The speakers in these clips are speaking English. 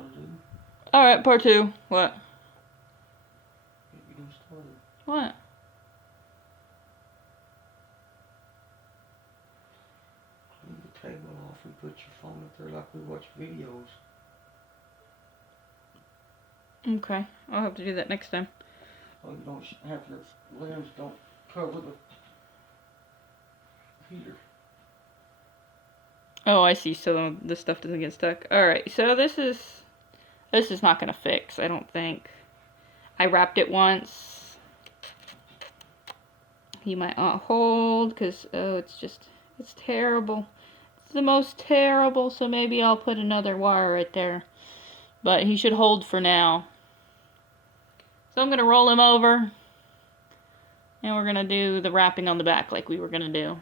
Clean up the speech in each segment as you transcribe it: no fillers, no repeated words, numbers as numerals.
gotta do. Alright, part 2. What? Get me started. What? Clean the table off and put your phone up there like we watch videos. Okay, I'll have to do that next time. So you don't have your limbs don't cover the heater. Oh, I see, so the stuff doesn't get stuck. Alright, so this is not gonna fix, I don't think. I wrapped it once. He might not hold, because, oh, it's terrible. It's the most terrible, so maybe I'll put another wire right there. But he should hold for now. So I'm going to roll him over. And we're going to do the wrapping on the back like we were going to do.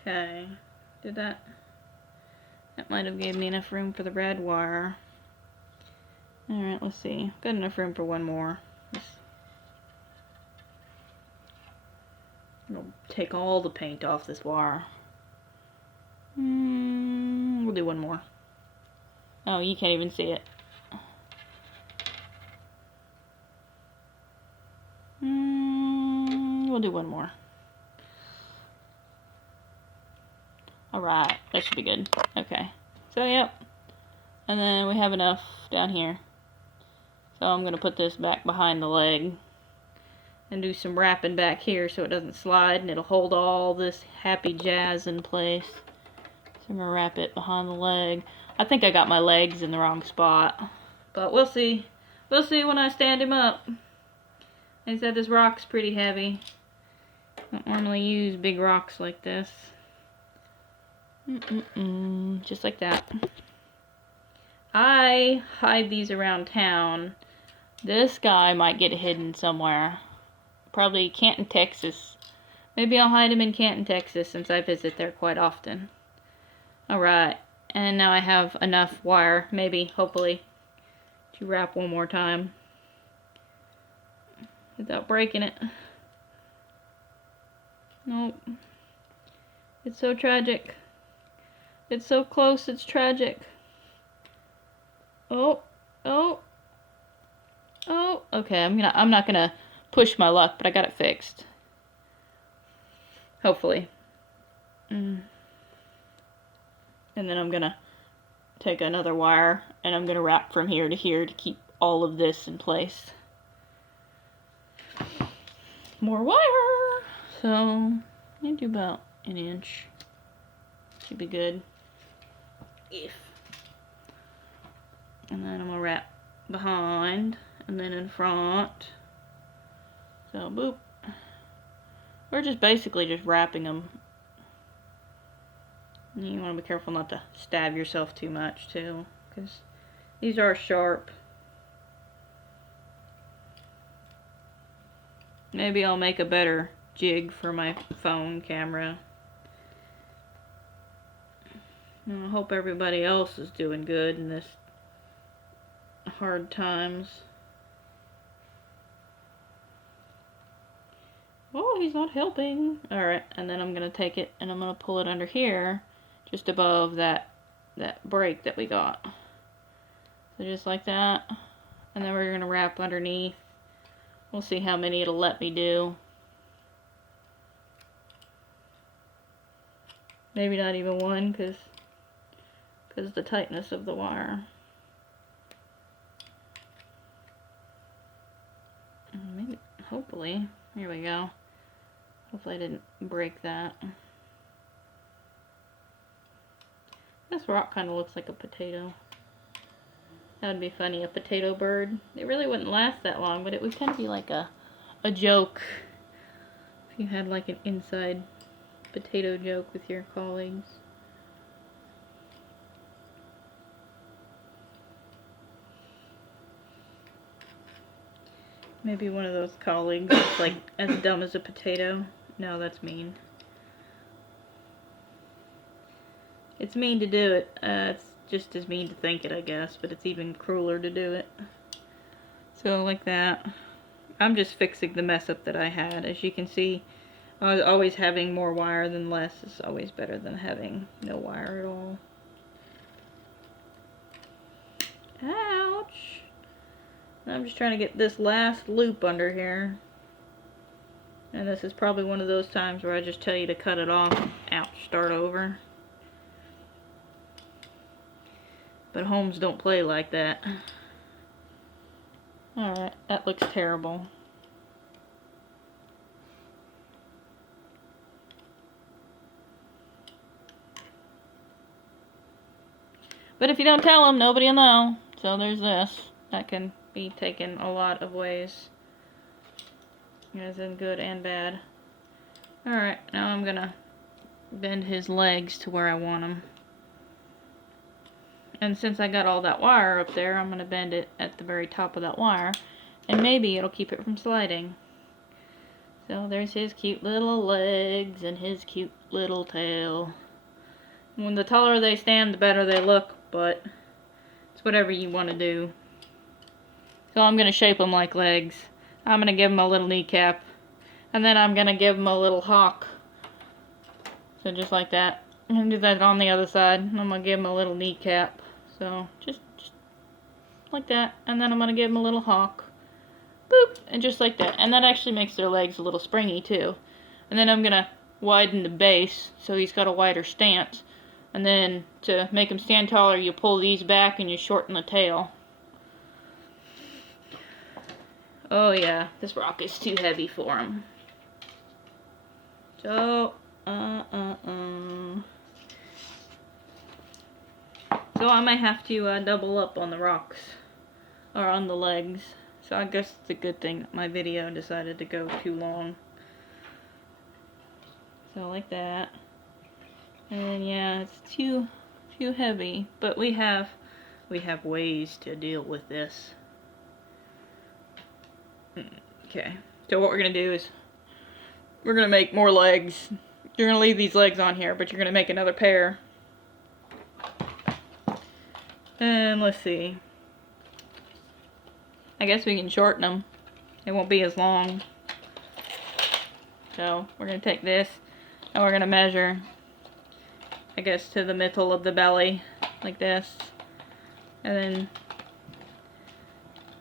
Okay. Did that? That might have gave me enough room for the red wire. Alright, let's see. Got enough room for one more. I'll take all the paint off this wire. We'll do one more. Oh, you can't even see it. We'll do one more. Alright, that should be good. Okay. So, yep. And then we have enough down here. So I'm going to put this back behind the leg. And do some wrapping back here so it doesn't slide. And it'll hold all this happy jazz in place. So I'm going to wrap it behind the leg. I think I got my legs in the wrong spot. But we'll see. We'll see when I stand him up. Like I said, this rock's pretty heavy. I don't normally use big rocks like this. Just like that. I hide these around town. This guy might get hidden somewhere. Probably Canton, Texas. Maybe I'll hide him in Canton, Texas, since I visit there quite often. Alright. And now I have enough wire, maybe, hopefully, to wrap one more time. Without breaking it. Nope. It's so tragic. It's so close, it's tragic. Oh. Okay, I'm not gonna push my luck, but I got it fixed. Hopefully. And then I'm gonna take another wire and I'm gonna wrap from here to here to keep all of this in place. More wire. So maybe do about an inch. Should be good. And then I'm gonna wrap behind and then in front. So boop. We're just basically just wrapping them. You want to be careful not to stab yourself too much too, because these are sharp. Maybe I'll make a better jig for my phone camera. I hope everybody else is doing good in this hard times. Oh, he's not helping. Alright, and then I'm going to take it and I'm going to pull it under here, just above that break that we got. So just like that. And then we're going to wrap underneath. We'll see how many it'll let me do. Maybe not even one, because the tightness of the wire. Maybe, hopefully. Here we go. Hopefully I didn't break that. This rock kind of looks like a potato. That would be funny, a potato bird. It really wouldn't last that long, but it would kind of be like a joke. If you had like an inside potato joke with your colleagues. Maybe one of those colleagues is like as dumb as a potato. No, that's mean. It's mean to do it. It's just as mean to think it, I guess, but it's even crueler to do it. So like that. I'm just fixing the mess up that I had. As you can see, Always having more wire than less is always better than having no wire at all. Ouch! I'm just trying to get this last loop under here. And this is probably one of those times where I just tell you to cut it off. Ouch, start over. But homes don't play like that. Alright, that looks terrible. But if you don't tell them, nobody will know. So there's this. That can be taken a lot of ways. As in good and bad. Alright, now I'm gonna bend his legs to where I want them. And since I got all that wire up there, I'm gonna bend it at the very top of that wire. And maybe it'll keep it from sliding. So there's his cute little legs and his cute little tail. When the taller they stand, the better they look, but it's whatever you want to do. So I'm going to shape them like legs. I'm going to give them a little kneecap. And then I'm going to give them a little hawk. So just like that. And do that on the other side. I'm going to give them a little kneecap. So just like that. And then I'm going to give them a little hawk. Boop! And just like that. And that actually makes their legs a little springy too. And then I'm going to widen the base so he's got a wider stance. And then to make him stand taller, you pull these back and you shorten the tail. Oh yeah, this rock is too heavy for him. So, So I might have to double up on the rocks. Or on the legs. So I guess it's a good thing that my video decided to go too long. So like that. And yeah, it's too heavy, but we have ways to deal with this. Okay, so what we're gonna do is we're gonna make more legs. You're gonna leave these legs on here, but you're gonna make another pair. And let's see. I guess we can shorten them. It won't be as long. So we're gonna take this and we're gonna measure, I guess, to the middle of the belly, like this. And then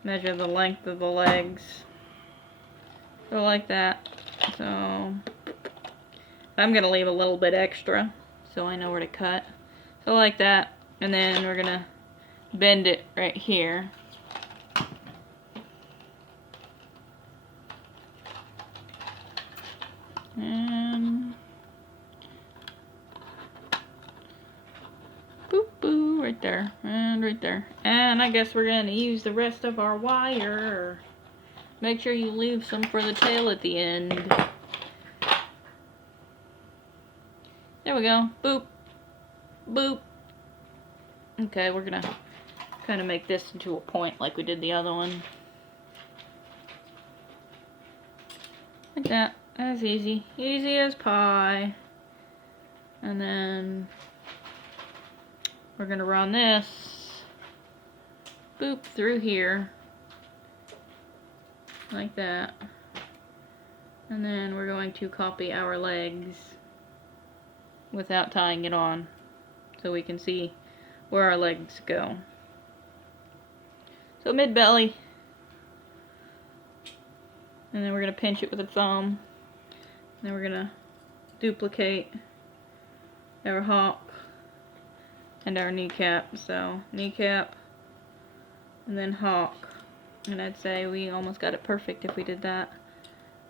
measure the length of the legs. So like that. So I'm going to leave a little bit extra so I know where to cut. So like that. And then we're going to bend it right here. And boop boo, right there, and right there. And I guess we're going to use the rest of our wire. Make sure you leave some for the tail at the end. There we go. Boop. Boop. Okay, we're going to kind of make this into a point like we did the other one. Like that. That's easy. Easy as pie. And then we're going to run this boop through here. Like that. And then we're going to copy our legs without tying it on so we can see where our legs go. So mid belly. And then we're going to pinch it with a thumb. And then we're going to duplicate our hawk and our kneecap. So kneecap and then hawk. And I'd say we almost got it perfect if we did that.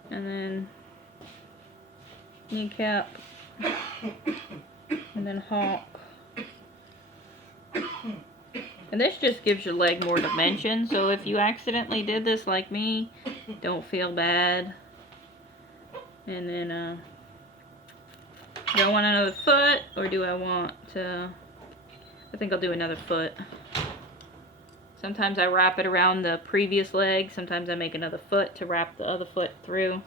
And then kneecap and then hawk. And this just gives your leg more dimension, so if you accidentally did this like me, don't feel bad. And then do I want another foot, or do I want to, I think I'll do another foot. Sometimes I wrap it around the previous leg, sometimes I make another foot to wrap the other foot through.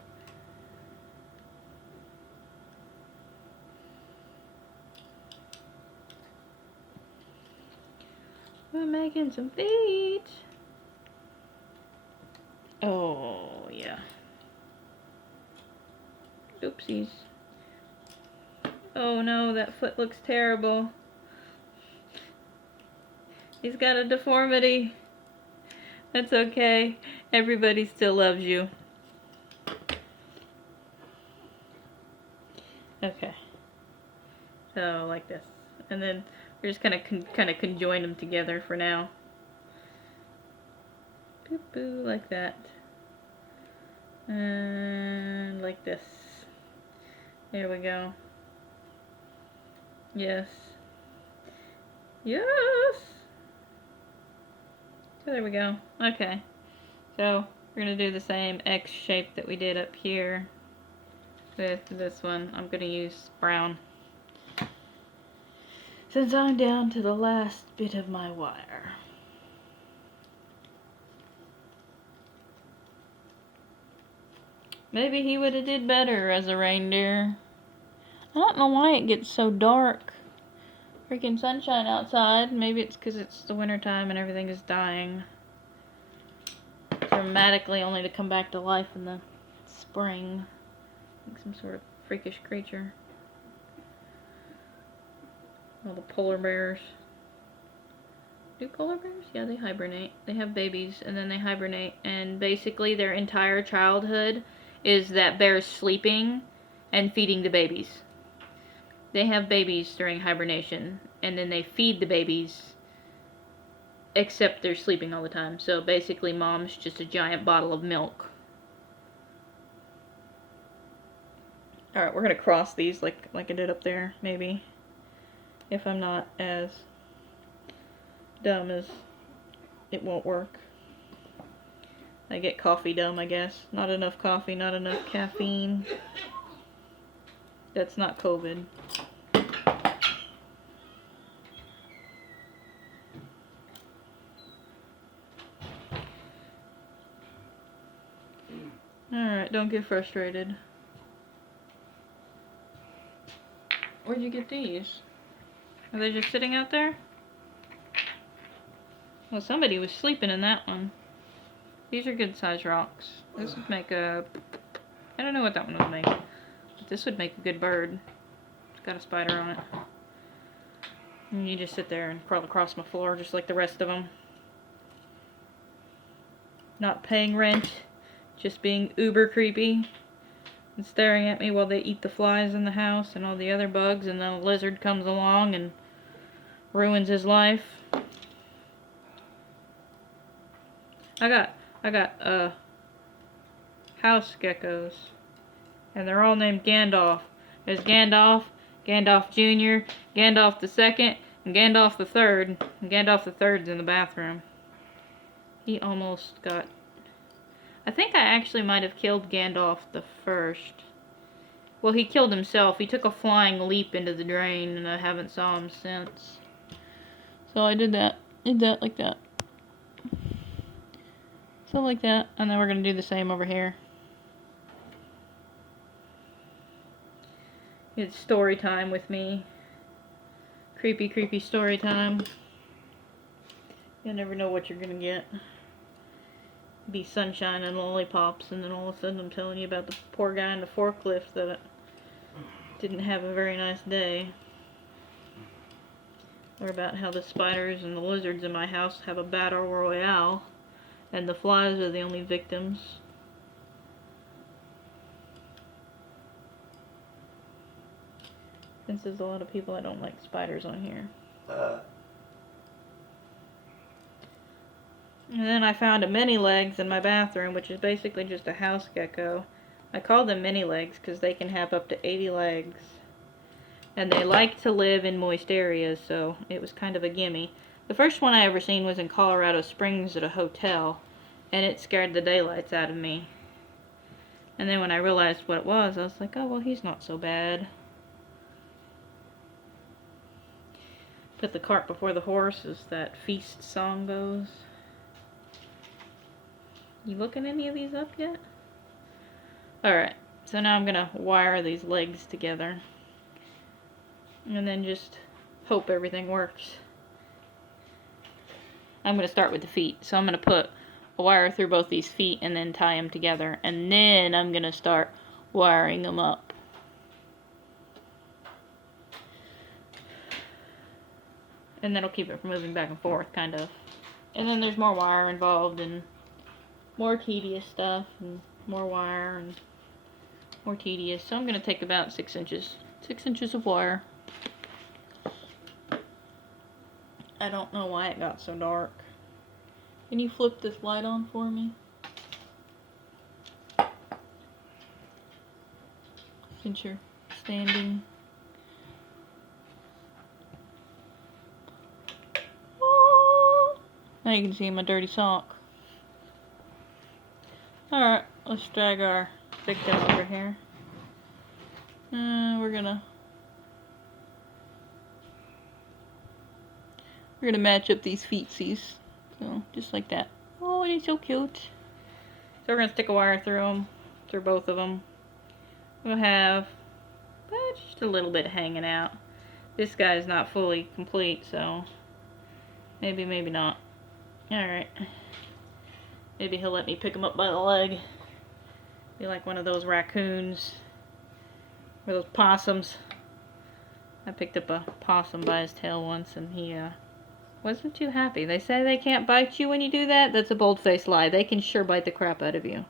We're making some feet. Oh, yeah. Oop. Whoopsies. Oh no, that foot looks terrible. He's got a deformity. That's okay. Everybody still loves you. Okay. So like this, and then we're just kind of conjoin them together for now. Boop boo, like that, and like this. There we go. Yes. Yes. So there we go. Okay. So we're gonna do the same X shape that we did up here with this one. I'm gonna use brown, since I'm down to the last bit of my wire. Maybe he would have did better as a reindeer. I don't know why it gets so dark. Freaking sunshine outside. Maybe it's because it's the winter time and everything is dying dramatically, only to come back to life in the spring. Like some sort of freakish creature. All the polar bears. Do polar bears? Yeah, they hibernate. They have babies and then they hibernate, and basically their entire childhood is that bears sleeping and feeding the babies. They have babies during hibernation and then they feed the babies, except they're sleeping all the time. So basically mom's just a giant bottle of milk. Alright, we're gonna cross these like I did up there, maybe. If I'm not as dumb as it won't work. I get coffee dumb, I guess. Not enough coffee, not enough caffeine. That's not COVID. Alright, don't get frustrated. Where'd you get these? Are they just sitting out there? Well, somebody was sleeping in that one. These are good size rocks. This would make a... I don't know what that one would make. But this would make a good bird. It's got a spider on it. And you just sit there and crawl across my floor just like the rest of them. Not paying rent. Just being uber creepy. And staring at me while they eat the flies in the house and all the other bugs, and then a lizard comes along and ruins his life. I got house geckos, and they're all named Gandalf. There's Gandalf, Gandalf Jr., Gandalf the Second, and Gandalf the Third. And Gandalf the Third's in the bathroom. He almost got... I think I actually might have killed Gandalf the First. Well, he killed himself. He took a flying leap into the drain, and I haven't saw him since. So I did that. Did that like that. So like that. And then we're going to do the same over here. It's story time with me. Creepy, creepy story time. You never know what you're going to get. Be sunshine and lollipops, and then all of a sudden I'm telling you about the poor guy in the forklift that didn't have a very nice day. Or about how the spiders and the lizards in my house have a battle royale, and the flies are the only victims. Since there's a lot of people that don't like spiders on here. And then I found a mini legs in my bathroom, which is basically just a house gecko. I call them mini legs because they can have up to 80 legs. And they like to live in moist areas, so it was kind of a gimme. The first one I ever seen was in Colorado Springs at a hotel, and it scared the daylights out of me. And then when I realized what it was, I was like, oh, well, he's not so bad. Put the cart before the horse, as that feast song goes. You looking any of these up yet? Alright, so now I'm going to wire these legs together. And then just hope everything works. I'm going to start with the feet. So I'm going to put a wire through both these feet and then tie them together. And then I'm going to start wiring them up. And that'll keep it from moving back and forth, kind of. And then there's more wire involved and more tedious stuff and more wire and more tedious. So I'm going to take about 6 inches. 6 inches of wire. I don't know why it got so dark. Can you flip this light on for me? Since you're standing. Oh, now you can see my dirty sock. Alright, let's drag our victim over here. We're gonna match up these feetsies. So, just like that. Oh, and he's so cute. So we're gonna stick a wire through them, through both of them. We'll have just a little bit hanging out. This guy's not fully complete, so maybe not. Alright. Maybe he'll let me pick him up by the leg. Be like one of those raccoons. Or those possums. I picked up a possum by his tail once and he wasn't too happy. They say they can't bite you when you do that. That's a bold-faced lie. They can sure bite the crap out of you.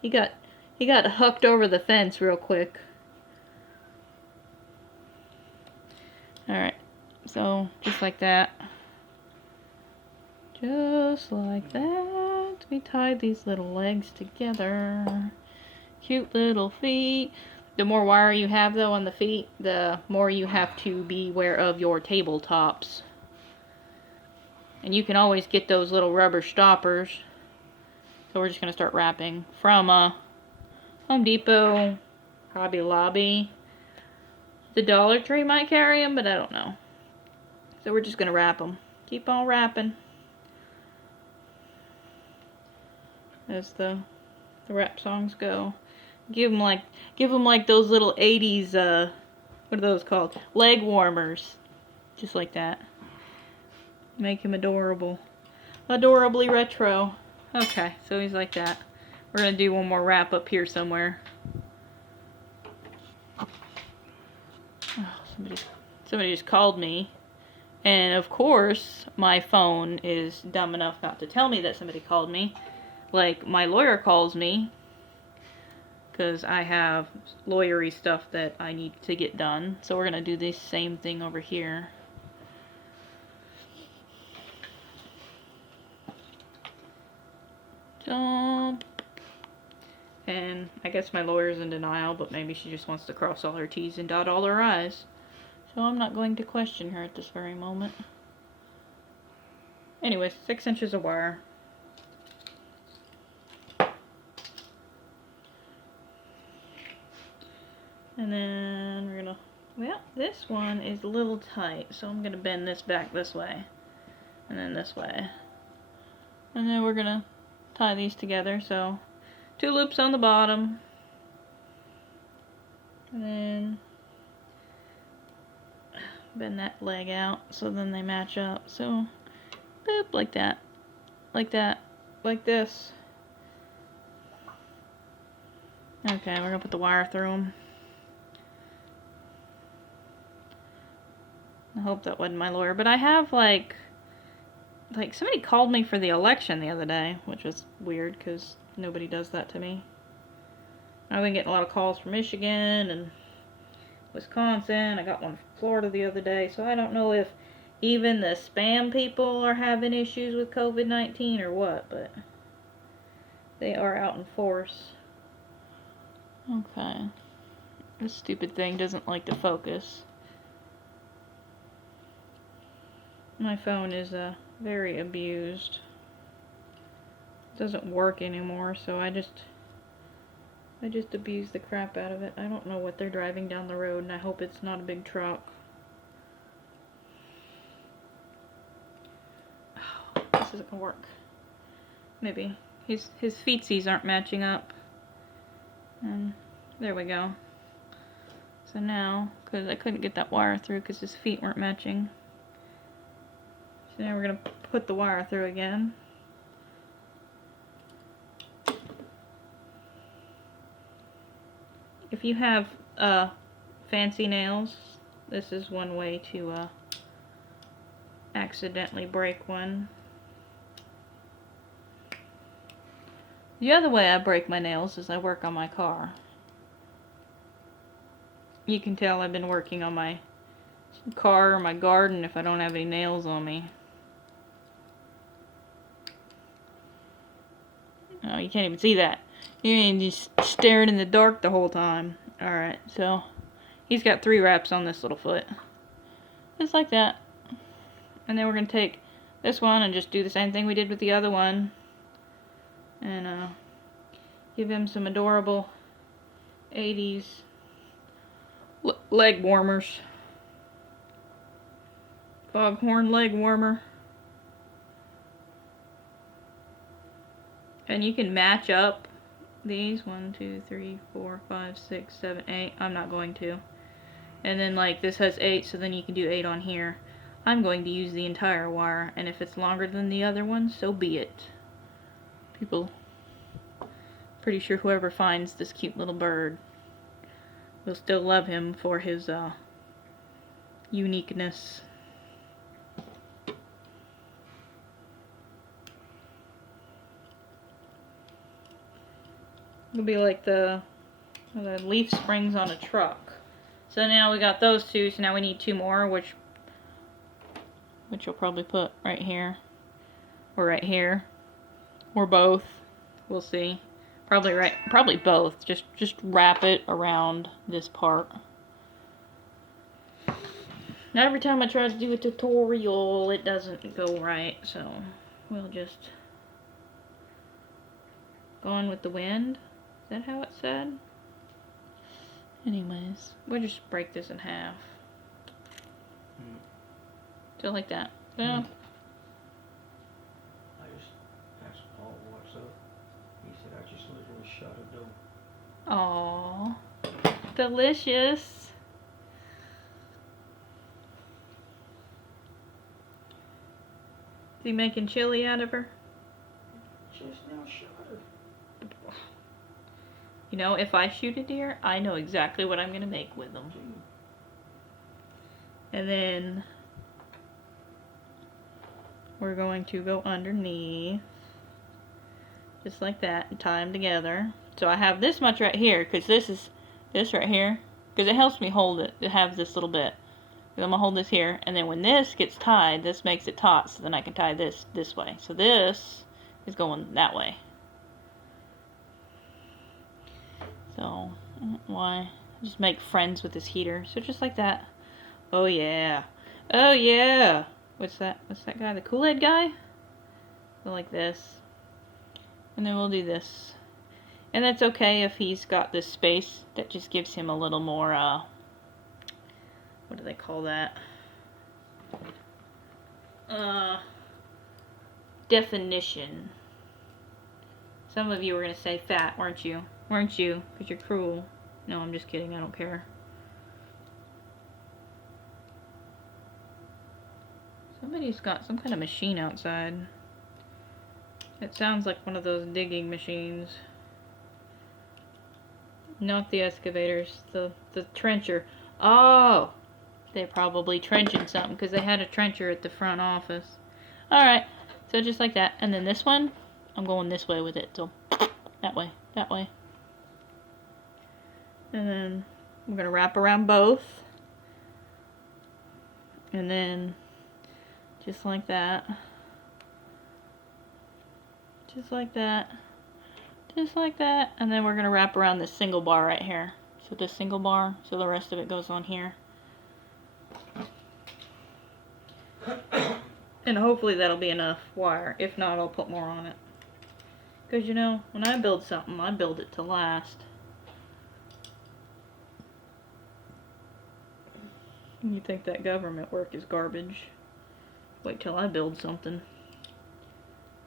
He got hooked over the fence real quick. Alright. So, just like that. Just like that. We tied these little legs together. Cute little feet. The more wire you have, though, on the feet, the more you have to be aware of your tabletops. And you can always get those little rubber stoppers. So we're just going to start wrapping from Home Depot, Hobby Lobby. The Dollar Tree might carry them, but I don't know. So we're just going to wrap them. Keep on wrapping. As the rap songs go. Give them like those little 80s, what are those called? Leg warmers. Just like that. Make him adorable. Adorably retro. Okay, so he's like that. We're going to do one more wrap up here somewhere. Oh, somebody just called me. And of course, my phone is dumb enough not to tell me that somebody called me. Like, my lawyer calls me. Because I have lawyery stuff that I need to get done. So we're going to do the same thing over here. Jump. And I guess my lawyer's in denial, but maybe she just wants to cross all her T's and dot all her I's. So I'm not going to question her at this very moment. Anyways, 6 inches of wire. And then we're gonna, well, this one is a little tight, so I'm gonna bend this back this way. And then this way. And then we're gonna tie these together, so 2 loops on the bottom. And then bend that leg out so then they match up. So, boop, like that. Like that. Like this. Okay, we're gonna put the wire through them. I hope that wasn't my lawyer, but I have like somebody called me for the election the other day, which was weird because nobody does that to me. I've been getting a lot of calls from Michigan and Wisconsin. I got one from Florida the other day, so I don't know if even the spam people are having issues with COVID-19 or what, but they are out in force. Okay. This stupid thing doesn't like to focus. My phone is very abused. It doesn't work anymore, so I just abuse the crap out of it. I don't know what they're driving down the road, and I hope it's not a big truck. Oh, this isn't gonna work. Maybe his feetsies aren't matching up. And there we go. So now, because I couldn't get that wire through because his feet weren't matching. So now we're going to put the wire through again. If you have fancy nails, this is one way to accidentally break one. The other way I break my nails is I work on my car. You can tell I've been working on my car or my garden if I don't have any nails on me. Oh, you can't even see that. You're just staring in the dark the whole time. Alright, so he's got 3 wraps on this little foot. Just like that. And then we're going to take this one and just do the same thing we did with the other one. And give him some adorable 80s leg warmers. Foghorn leg warmer. And you can match up these 1, 2, 3, 4, 5, 6, 7, 8. I'm not going to. And then like this has 8, so then you can do 8 on here. I'm going to use the entire wire, and if it's longer than the other one, so be it. People, pretty sure whoever finds this cute little bird will still love him for his uniqueness. It'll be like the leaf springs on a truck. So now we got those 2, so now we need 2 more, which you'll probably put right here, or right here, or both. We'll see. Probably both. Just wrap it around this part. Now every time I try to do a tutorial, it doesn't go right, so we'll just go on with the wind. Is that how it said? Anyways, we'll just break this in half. So like that. Yeah. I just asked Paul what's up. He said I just literally shut a door. Aww. Delicious. Is he making chili out of her? Just now shut her. You know, if I shoot a deer, I know exactly what I'm going to make with them. And then we're going to go underneath, just like that, and tie them together. So I have this much right here, because this right here, because it helps me hold it. It has this little bit. I'm going to hold this here, and then when this gets tied, this makes it taut, so then I can tie this way. So this is going that way. So, why? Just make friends with this heater. So just like that. Oh yeah. Oh yeah! What's that guy? The Kool-Aid guy? Go like this. And then we'll do this. And that's okay if he's got this space. That just gives him a little more, what do they call that? Definition. Some of you were going to say fat, weren't you? Weren't you? Because you're cruel. No, I'm just kidding. I don't care. Somebody's got some kind of machine outside. It sounds like one of those digging machines. Not the excavators. The trencher. Oh! They're probably trenching something because they had a trencher at the front office. Alright. So just like that. And then this one, I'm going this way with it. So that way. That way. And then I'm going to wrap around both. And then just like that. Just like that. Just like that. And then we're going to wrap around this single bar right here. So this single bar, so the rest of it goes on here. And hopefully that'll be enough wire. If not, I'll put more on it. Because you know, when I build something, I build it to last. You think that government work is garbage? Wait till I build something.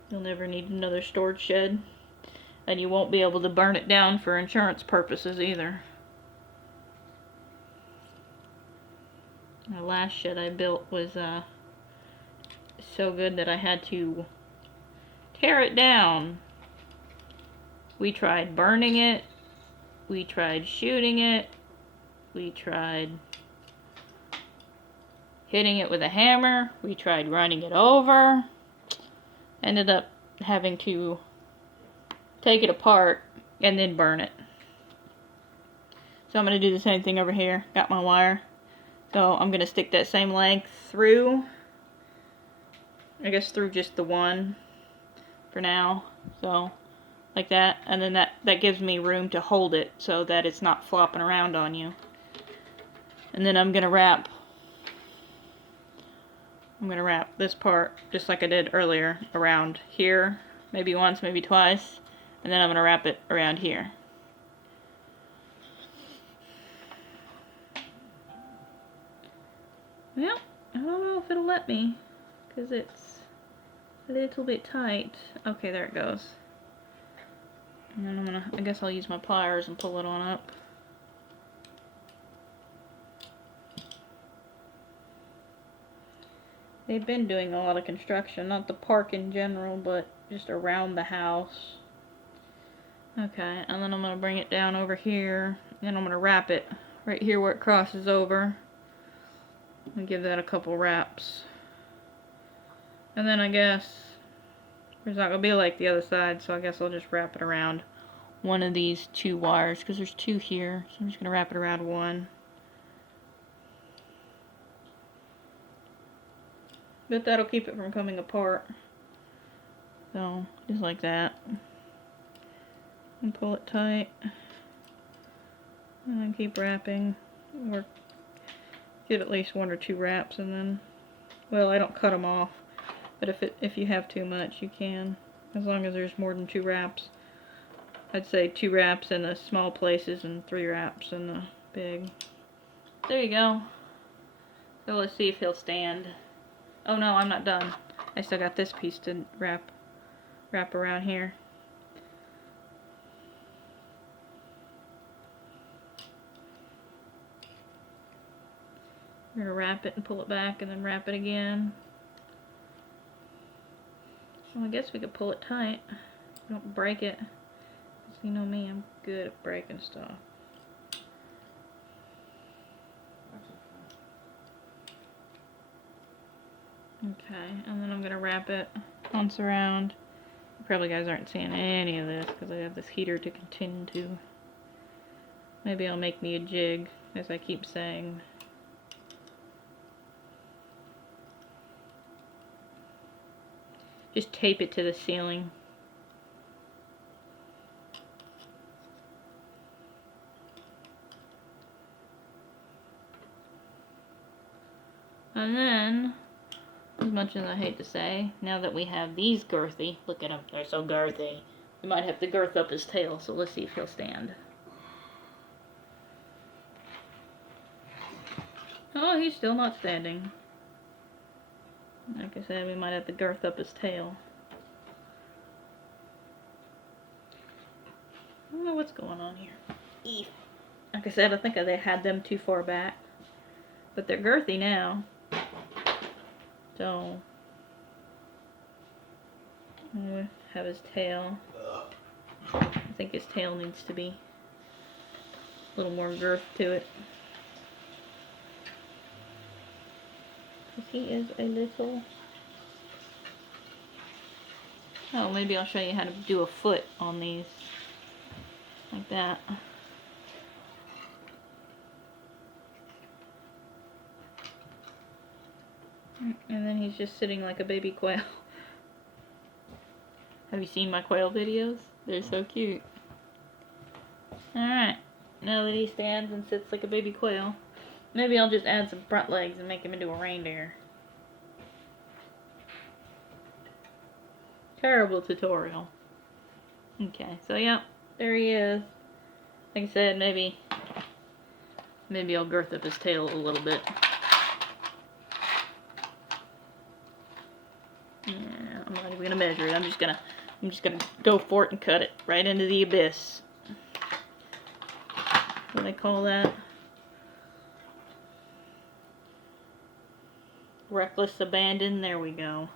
You'll never need another storage shed. And you won't be able to burn it down for insurance purposes either. The last shed I built was so good that I had to tear it down. We tried burning it. We tried shooting it. We tried hitting it with a hammer. We tried running it over. Ended up having to take it apart and then burn it. So I'm going to do the same thing over here. Got my wire. So I'm going to stick that same length through, I guess through just the one for now. So like that. And then that gives me room to hold it so that it's not flopping around on you. And then I'm going to wrap this part just like I did earlier around here. Maybe once, maybe twice. And then I'm going to wrap it around here. Well, I don't know if it'll let me, because it's a little bit tight. Okay, there it goes. And then I guess I'll use my pliers and pull it on up. They've been doing a lot of construction, not the park in general, but just around the house. Okay, and then I'm going to bring it down over here, and I'm going to wrap it right here where it crosses over. And give that a couple wraps. And then I guess there's not going to be like the other side, so I guess I'll just wrap it around one of these two wires, because there's two here, so I'm just going to wrap it around one. But that'll keep it from coming apart. So, just like that. And pull it tight. And then keep wrapping. Or get at least one or two wraps, and then, well, I don't cut them off, but if you have too much, you can, as long as there's more than 2 wraps. I'd say 2 wraps in the small places and 3 wraps in the big. There you go. So let's see if he'll stand. Oh no, I'm not done. I still got this piece to wrap around here. We're going to wrap it and pull it back and then wrap it again. Well, I guess we could pull it tight. Don't break it. 'Cause you know me, I'm good at breaking stuff. Okay, and then I'm going to wrap it once around. You probably guys aren't seeing any of this because I have this heater to contend to. Maybe I'll make me a jig, as I keep saying. Just tape it to the ceiling. And then, as much as I hate to say, now that we have these Girthy, look at them, they're so girthy. We might have to girth up his tail, so let's see if he'll stand. Oh, he's still not standing. Like I said, we might have to girth up his tail. I don't know what's going on here. Eef. Like I said, I think they had them too far back. But they're girthy now. So, we'll have his tail. I think his tail needs to be a little more girth to it. He is a little... Oh, maybe I'll show you how to do a foot on these. Like that. And then he's just sitting like a baby quail. Have you seen my quail videos? They're so cute. Alright, now that he stands and sits like a baby quail, maybe I'll just add some front legs and make him into a reindeer. Terrible tutorial. Okay, so yeah, there he is. Like I said, maybe I'll girth up his tail a little bit. Yeah, I'm not even gonna measure it. I'm just gonna go for it and cut it right into the abyss. What do they call that? Reckless abandon. There we go.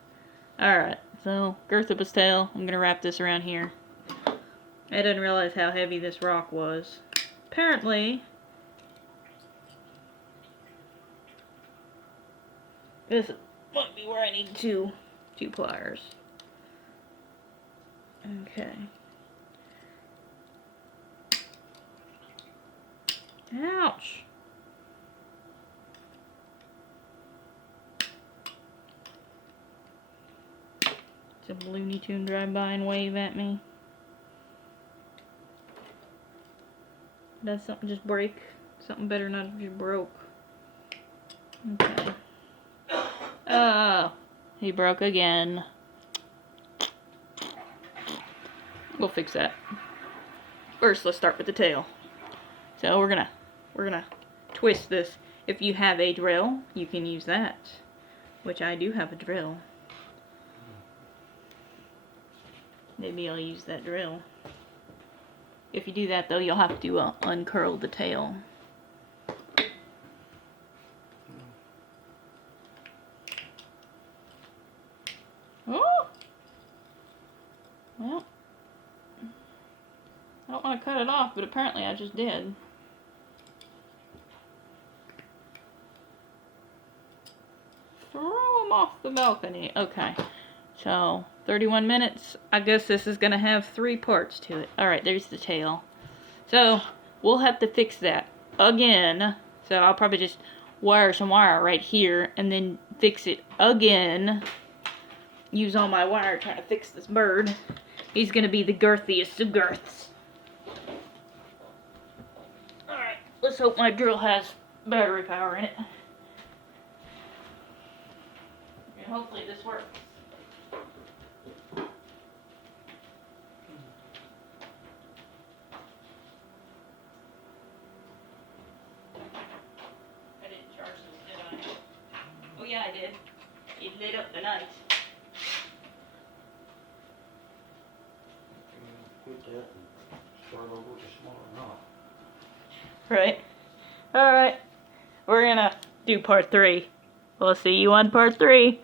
Alright, so girth up his tail. I'm gonna wrap this around here. I didn't realize how heavy this rock was. Apparently, This might be where I need two pliers. Okay. Ouch. Some Looney Tune drive by and wave at me. Does something just break? Something better not have just broke. Okay. Oh, he broke again. We'll fix that. First, let's start with the tail. So we're gonna twist this. If you have a drill, you can use that, which I do have a drill. Maybe I'll use that drill. If you do that, though, you'll have to uncurl the tail. Oh! Well, I don't want to cut it off, but apparently I just did. Throw him off the balcony. Okay. So, 31 minutes. I guess this is going to have 3 parts to it. Alright, there's the tail. So, we'll have to fix that again. So, I'll probably just wire some wire right here and then fix it again. Use all my wire trying to fix this bird. He's going to be the girthiest of girths. Alright, let's hope my drill has battery power in it. And hopefully this works. I didn't charge this, did I? Oh yeah, I did. It lit up the night. Quit that and start over with a smaller knot. Right. Alright. We're gonna do part 3. We'll see you on part 3.